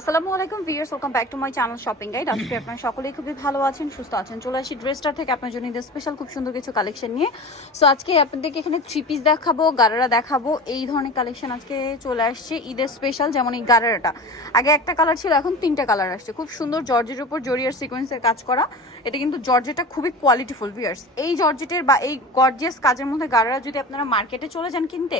আসসালামু আলাইকুম viewers, welcome back to my channel shopping guide. আজকে আপনারা সকলেই খুবই ভালো আছেন, সুস্থ আছেন। চলে আসি ড্রেসটার থেকে আপনার জন্য ঈদের স্পেশাল খুব সুন্দর কিছু কালেকশন নিয়ে। সো আজকে আপনাদেরকে এখানে থ্রি পিস দেখাবো, গারারা দেখাবো, এই ধরনের কালেকশন আজকে চলে আসছে ঈদের স্পেশাল। যেমন এই গারারাটা আগে একটা কালার ছিল, এখন তিনটা কালার আসছে। খুব সুন্দর জর্জের উপর জরিয়ার সিকোয়েন্সের কাজ করা। এটা কিন্তু জর্জেটটা খুবই কোয়ালিটিফুল ভিউয়ার্স। এই জর্জেটের বা এই গর্জিয়াস কাজের মধ্যে গারারা যদি আপনারা মার্কেটে চলে যান কিনতে,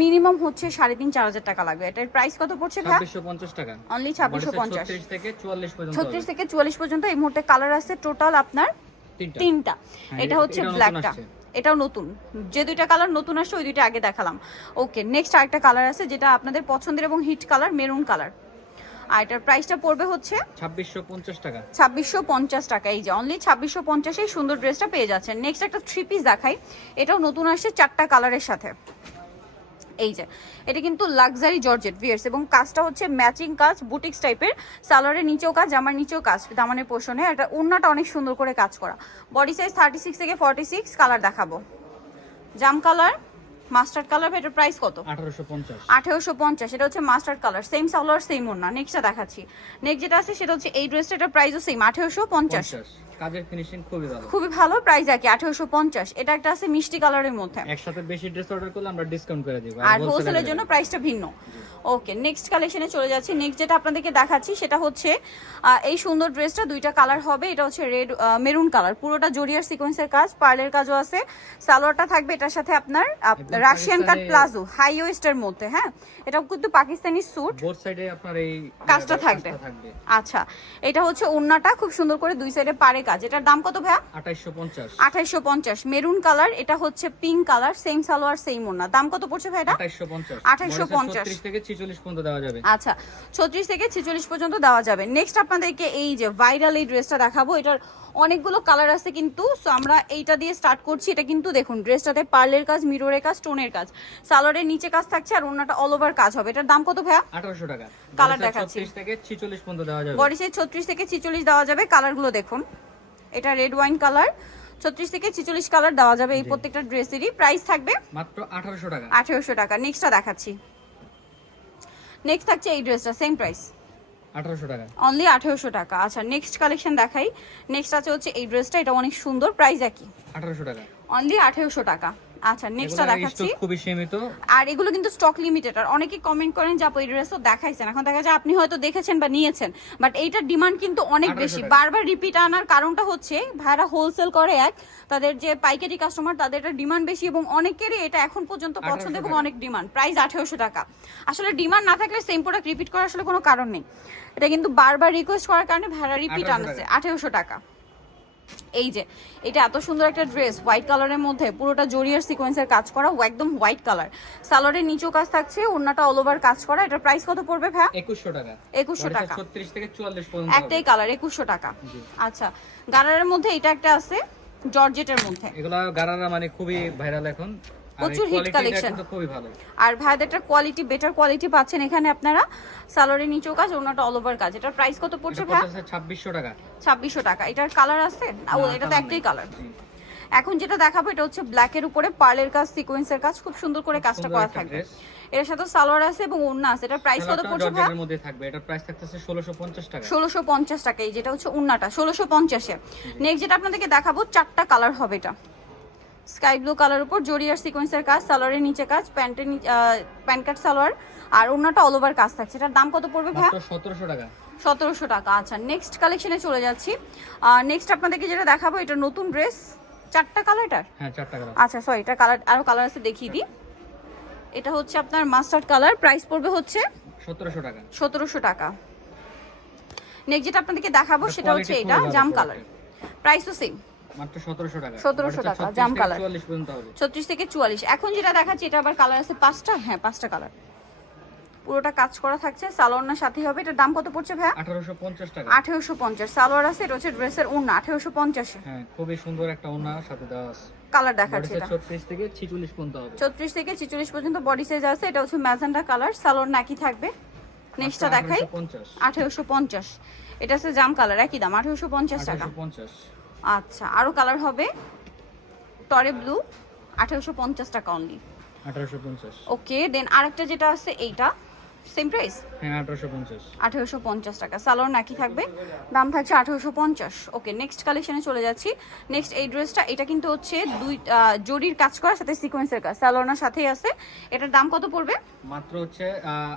মিনিমাম হচ্ছে 3,500-4,000 টাকা লাগবে। এটার প্রাইস কত পড়ছে ভাই? 2650 টাকা অনলি 2650। 36 থেকে 44 পর্যন্ত 36 থেকে 44 পর্যন্ত এই মুহূর্তে কালার আছে টোটাল আপনার তিনটা। এটা হচ্ছে ব্ল্যাকটা, এটাও নতুন। যে দুইটা কালার নতুন আসছে ওই দুইটা আগে দেখালাম। ওকে, নেক্সট আরেকটা কালার আছে যেটা আপনাদের পছন্দের এবং হিট কালার, মেরুন কালার। আর এটার প্রাইসটা পড়বে হচ্ছে 2650 টাকা। 2650 টাকা। এই যে অনলি 2650 এই সুন্দর ড্রেসটা পেয়ে যাচ্ছেন। নেক্সট একটা থ্রি পিস দেখাই, এটাও নতুন আসছে চারটা কালারের সাথে। এই যে এটা কিন্তু লাক্সারি জর্জেট ভিয়ার্স এবং কাজটা হচ্ছে ম্যাচিং কাজ, বুটিক্স টাইপের। সালোয়ারের নিচেও কাজ, জামার নিচেও কাজ, দামানের পোর্শনে। এটা ওড়নাটা অনেক সুন্দর করে কাজ করা। বডি সাইজ 36 থেকে 46। কালার দেখাবো, জাম কালার, মাস্টার্ড কালার। এটার প্রাইস কত? 1850। 1850। এটা হচ্ছে mustard colour, same salwar same ওড়না। নেক্সটটা দেখাচ্ছি। নেক্সট যেটা আছে সেটা হচ্ছে এই ড্রেসটা, এটার প্রাইসও সেম 1850। কাজের ফিনিশিং খুবই ভালো, খুবই ভালো। প্রাইস একই 1850। এটা একটা আছে মিষ্টি কালারের মধ্যে। একসাথে বেশি ড্রেস অর্ডার করলে আমরা ডিসকাউন্ট করে দিব, আর হোলসেলের জন্য প্রাইসটা ভিন্ন। ওকে, নেক্সট কালেকশনে চলে যাচ্ছি। নেক্সট যেটা আপনাদেরকে দেখাচ্ছি সেটা হচ্ছে এই সুন্দর ড্রেসটা, দুইটা কালার হবে। এটা হচ্ছে রেড মেরুন কালার, পুরোটা জরিয়ার সিকোয়েন্সের কাজ, পার্লের কাজও আছে। সালোয়ারটা থাকবে এটার সাথে আপনার রাশিয়ান কাট প্লাজো, হাই ওয়েস্টের মধ্যে। হ্যাঁ, এটা কিন্তু পাকিস্তানি স্যুট, বোথ সাইডে আপনার এই কাজটা থাকবে। আচ্ছা, এটা হচ্ছে ওড়নাটা খুব সুন্দর করে দুই সাইডে পাড়ে কাজ। এটার দাম কত ভাইয়া? 2850। 2850। মেরুন কালার, এটা হচ্ছে pink colour, same salwar same ওড়না। দাম কত পড়ছে ভাই এটা? 2850। 2850 থেকে 46 পর্যন্ত দেওয়া যাবে। আচ্ছা, 36 থেকে 46 পর্যন্ত দেওয়া যাবে। নেক্সট আপনাদেরকে এই যে ভাইরাল এই ড্রেসটা দেখাবো। এটার অনেকগুলো কালার আছে কিন্তু, সো আমরা এইটা দিয়ে স্টার্ট করছি। এটা কিন্তু দেখুন, ড্রেসটাতে পার্লের কাজ, মিররের কাজ, স্টোনের কাজ, সালোয়ারের নিচে কাজ থাকছে আর ওড়নাটা অল ওভার কাজ হবে। এটার দাম কত ভাইয়া? 1800 টাকা। কালার দেখাচ্ছি, 36 থেকে 46 পর্যন্ত দেওয়া যাবে। বডি সাইজ 36 থেকে 46 দেওয়া যাবে। কালারগুলো দেখুন, এটা রেড ওয়াইন কালার, 36 থেকে 46 কালার দেওয়া যাবে এই প্রত্যেকটা ড্রেসেরই। প্রাইস থাকবে মাত্র 1800 টাকা। 1800 টাকা। নেক্সটটা দেখাচ্ছি। নেক্সট থাকছে এই ড্রেসটা, সেম প্রাইস 1800 টাকা, অনলি 1800 টাকা। আচ্ছা, নেক্সট কালেকশন দেখাই। নেক্সট আছে হচ্ছে এই ড্রেসটা, এটা অনেক সুন্দর, প্রাইস একই 1800 টাকা, অনলি 1800 টাকা। আচ্ছা, নেক্সটটা দেখাচ্ছি। খুবই সীমিত আর এগুলো কিন্তু স্টক লিমিটেড। আর অনেকেই কমেন্ট করেন যে আপু এই ড্রেসও দেখাইছেন, এখন দেখা যায় আপনি হয়তো দেখেছেন বা নিয়েছেন, বাট এইটার ডিমান্ড কিন্তু অনেক বেশি। বারবার রিপিট আনার কারণটা হচ্ছে ভাইরা হোলসেল করে, এক তাদের যে পাইকারি কাস্টমার তাদের এটা ডিমান্ড বেশি এবং অনেকেরই এটা এখন পর্যন্ত পছন্দ এবং অনেক ডিমান্ড। প্রাইস 1800 টাকা। আসলে ডিমান্ড না থাকলে সেম প্রোডাক্ট রিপিট করার আসলে কোনো কারণ নেই। এটা কিন্তু বারবার রিকোয়েস্ট করার কারণে ভাইরা রিপিট আনছে। 1800 টাকা। এই যে এটা এত সুন্দর একটা ড্রেস, হোয়াইট কালারের মধ্যে পুরোটা জরিয়ার সিকোয়েন্সের কাজ করা, একদম হোয়াইট কালার। সালোয়ারের নিচেও কাজ থাকছে, ওড়নাটা অল ওভার কাজ করা। এটার প্রাইস কত পড়বে ভাই? 2100 টাকা। 2100 টাকা। 36 থেকে 44 পর্যন্ত একটাই কালার, 2100 টাকা। আচ্ছা, গারারের মধ্যে এটা একটা আছে জর্জেটের মধ্যে। এগুলা গারারা মানে খুবই ভাইরাল এখন, প্রচুর হিট কালেকশন, খুবই ভালো। আর ভাইদেরটা কোয়ালিটি, বেটার কোয়ালিটি পাচ্ছেন এখানে আপনারা। সালোয়ারের নিচেও কাজ, ওড়নাটা অল ওভার কাজ। এটার প্রাইস কত পড়ছে ভাই? 2600 টাকা। 2600 টাকা। এটার কালার আছে? ও, এটা তো একটাই কালার। এখন যেটা দেখাবো এটা হচ্ছে ব্ল্যাক এর উপরে পার্লের কাজ, সিকোয়েন্সের কাজ, খুব সুন্দর করে কাজটা করা থাকবে। এর সাথে সালোয়ার আছে এবং ওড়না আছে। এটার প্রাইস কত পড়ছে ভাই? এর মধ্যে থাকবে, এটার প্রাইস থাকতেছে 1650 টাকা। 1650 টাকা। এই যেটা হচ্ছে ওড়নাটা 1650 এ। নেক্সট যেটা আপনাদেরকে দেখাবো, চারটা কালার হবে। এটা স্কাই ব্লু কালার উপর জরিয়ার সিকোয়েন্সের কাজ, সালোয়ারের নিচে কাজ, প্যান্টের প্যান্ট কাট সালোয়ার আর ওড়নাটা অল ওভার কাজ থাকছে। এটার দাম কত পড়বে ভাই? 1700 টাকা। 1700 টাকা। আচ্ছা, নেক্সট কালেকশনে চলে যাচ্ছি। নেক্সট আপনাদেরকে যেটা দেখাবো, এটা নতুন ড্রেস, চারটা কালার এটার। হ্যাঁ, চারটা কালার। আচ্ছা সরি, এটা কালার আরো কালার আছে, দেখিয়ে দিই। এটা হচ্ছে আপনার মাস্টার্ড কালার, প্রাইস পড়বে হচ্ছে 1700 টাকা। 1700 টাকা। নেক্সট যেটা আপনাদেরকে দেখাবো সেটা হচ্ছে এটা জাম কালার, প্রাইস তো সেম, মাত্র 1700 টাকা। 1700 টাকা জাম কালার। 44 পর্যন্ত হবে। 36 থেকে 44। এখন যেটা দেখাচ্ছি এটা আবার কালার আছে পাঁচটা। হ্যাঁ, পাঁচটা কালার, পুরোটা কাজ করা থাকছে, সালোয়ারের সাথে হবে। এটার দাম কত পড়ছে ভাই? 1850 টাকা। 1850। সালোয়ার আছে, এটা হচ্ছে ড্রেসের ওড়না 1850 এ। হ্যাঁ, খুবই সুন্দর একটা ওড়না সাথে দেওয়া আছে। কালার দেখাচ্ছি এটা 36 থেকে 46 পর্যন্ত হবে। 34 থেকে 46 পর্যন্ত বডি সাইজ আছে। এটা হচ্ছে ম্যাজেন্টা কালার, সালোয়ার নাকি থাকবে। নেক্সটটা দেখাই, 1850। এটা হচ্ছে জাম কালার, একই দাম 1850 টাকা। 1850। আচ্ছা, আরো কালার হবে, টরে ব্লু, 1850 টাকা অনলি। 1850। ওকে, দেন আরেকটা যেটা আছে এইটা সেম প্রাইস হ্যাঁ 1850। 1850 টাকা। সালোয়ার নাকি থাকবে, দাম থাকছে 1850। ওকে, নেক্সট কালেকশনে চলে যাচ্ছি। নেক্সট এই ড্রেসটা, এটা কিন্তু হচ্ছে দুই জরির কাজ করার সাথে সিকোয়েন্সের কাজ, সালোয়ার সাথেই আছে। এটার দাম কত পড়বে? মাত্র হচ্ছে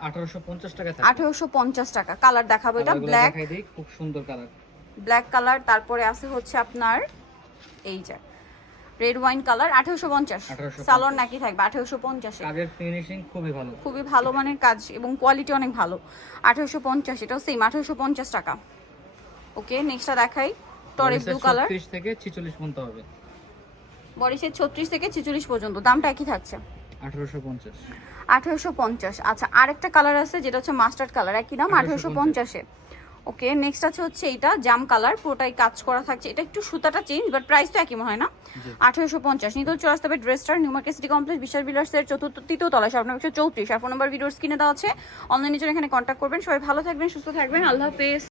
1850 টাকা থাকে। 1850 টাকা। কালার দেখাবো, এটা কালারগুলো ব্ল্যাক, দেখাই দিই, খুব সুন্দর কালার। ব্ল্যাক কালার, তারপরে আছে হচ্ছে আপনার এই যে রেড ওয়াইন কালার। 1850। সালোয়ার নাকি থাকবে 1850 এ। কাজের ফিনিশিং খুবই ভালো, খুবই ভালো মানের কাজ এবং কোয়ালিটি অনেক ভালো। 1850, এটাও সেম 1850 টাকা। ওকে, নেক্সটটা দেখাই, টরে ব্লু কালার। 36 থেকে 46 পর্যন্ত হবে। বডিসের 36 থেকে 46 পর্যন্ত, দামটা একই থাকছে 1850। 1850। আচ্ছা, আরেকটা কালার আছে যেটা হচ্ছে মাস্টার্ড কালার, একই দাম 1850 এ। ওকে, নেক্সট আছে হচ্ছে এইটা জাম কালার, পুরোটাই কাজ করা থাকছে। এটা একটু সুতাটা চেঞ্জ, বাট প্রাইস তো একই মনে হয় না। 1850। নিতল চলে আসতে হবে ড্রেসটার নিউ মার্কেট সিটি কমপ্লেক্স বিশাল বিলার্সের তৃতীয় তলায়, শপ নম্বর 134। আর ফোন নাম্বার ভিডিওস কিনে দেওয়া আছে, অনলাইনে জন্য এখানে কন্ট্যাক্ট করবেন। সবাই ভালো থাকবেন, সুস্থ থাকবেন, আল্লাহ হাফেজ।